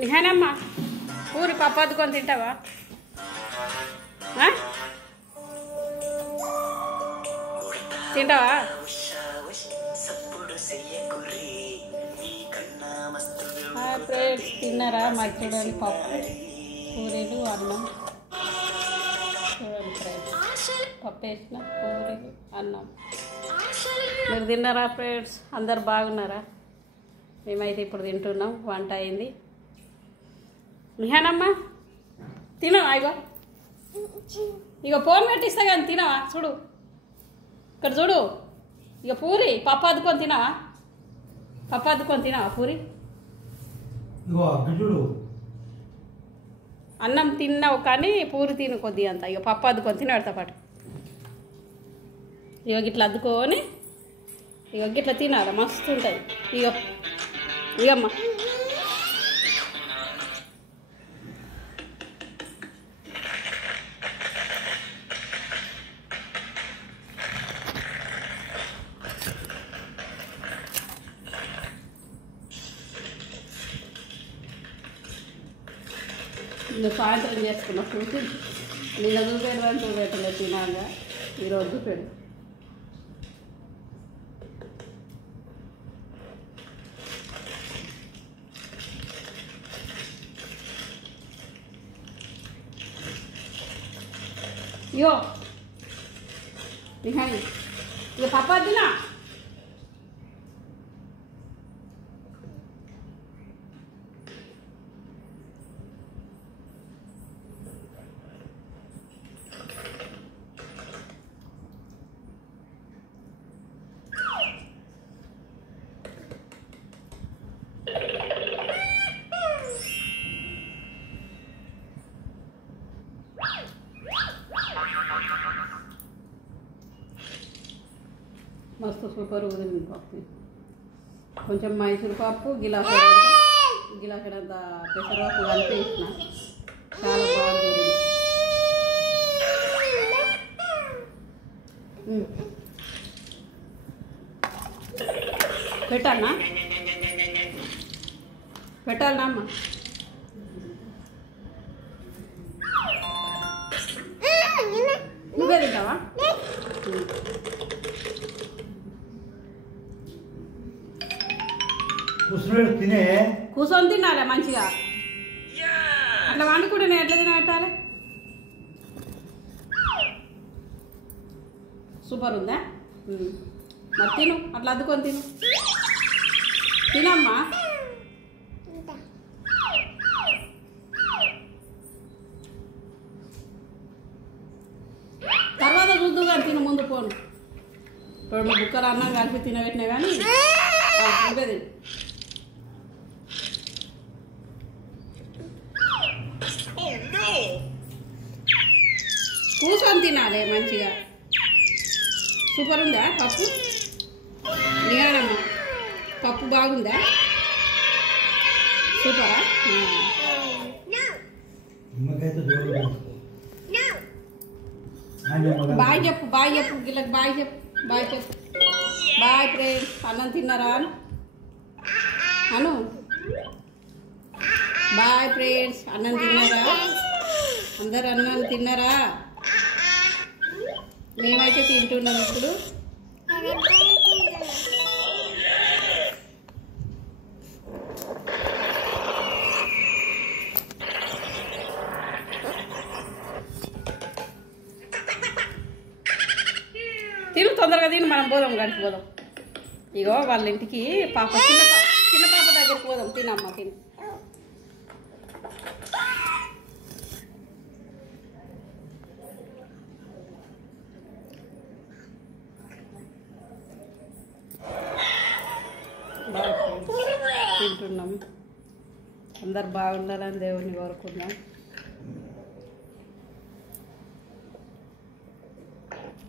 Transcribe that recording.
నిహానమ్మా పూరి పప్పు అద్దుకొని తింటావా? తింటావా? ఫ్రెండ్స్ తిన్నారా? మాకు చూడండి పప్పు పూరీలు అన్నం. చూడండి ఫ్రెండ్స్, పప్పు వేసిన పూరీలు అన్నం. మీరు తిన్నారా ఫ్రెండ్స్? అందరు బాగున్నారా? మేమైతే ఇప్పుడు తింటున్నాం. వంట అయింది. నిహానమ్మా తినవా? ఇక ఫోన్ పెట్టిస్తా కానీ తినవా? చూడు ఇక్కడ చూడు. ఇక పూరి పప్పు అద్దుకొని తినవా? పప్పు అద్దుకొని తినవా పూరి? చూడు అన్నం తిన్నావు కానీ పూరి తిను కొద్ది అంత. ఇక పప్పు అద్దుకొని తినడతా పాటు. ఇక ఇట్లా అద్దుకొని ఇక ఇట్లా తినాలి, మస్తు ఉంటుంది. ఇగమ్మా నేను సాయంత్రం చేసుకున్నా చూసి నిన్న చూపెడదాన్ని చూపెట్టలేదు తినాగా. ఈరోజు చూపెడు. ఇగో నిహాని ఇక పప్పు వద్దునా? మస్తు సూపర్ ఉంది పప్పు. కొంచెం మైసూర్ పప్పు గిలాసడంత పెసరపప్పు కలిపి వేసిన. చాలా బాగుంది. పెట్టాలనా? పెట్టాలనా అమ్మ? నువ్వే తింటావా? కూర్చొని తినాలి మంచిగా. అట్లా వండుకుంటే నేను ఎట్లా తినబెట్టాలి? సూపర్ ఉందా? మరి తిను, అట్లా అద్దుకొని తిను. తినమ్మా. తర్వాత చూద్దు కానీ తిను, ముందు పోను. 2 బుక్కలు అన్నం కలిపి తినబెట్టినా కానీ ఉంటుంది. కూర్చొని తినాలి మంచిగా. సూపర్ ఉందా పప్పు? నిహానమ్మ పప్పు బాగుందా? సూపరా? బాయ్ చెప్పు, బాయ్ చెప్పు, గిళ్ళకి బాయ్ చెప్పు, బాయ్ చెప్పు. Bye friends. అన్నం తిన్నారా అను? Bye friends. అన్నం తిన్నారా? అందరు అన్నం తిన్నారా? మేమైతే తింటున్నాం ఇప్పుడు. తిను తొందరగా తిను, మనం పోదాం, గడికి పోదాం. ఇగో వాళ్ళ ఇంటికి పాప చిన్న పాప దగ్గరికి పోదాం. తినమ్మా తిను. తింటున్నాం. అందరు బాగుండాలని దేవుని కోరుకుందాం.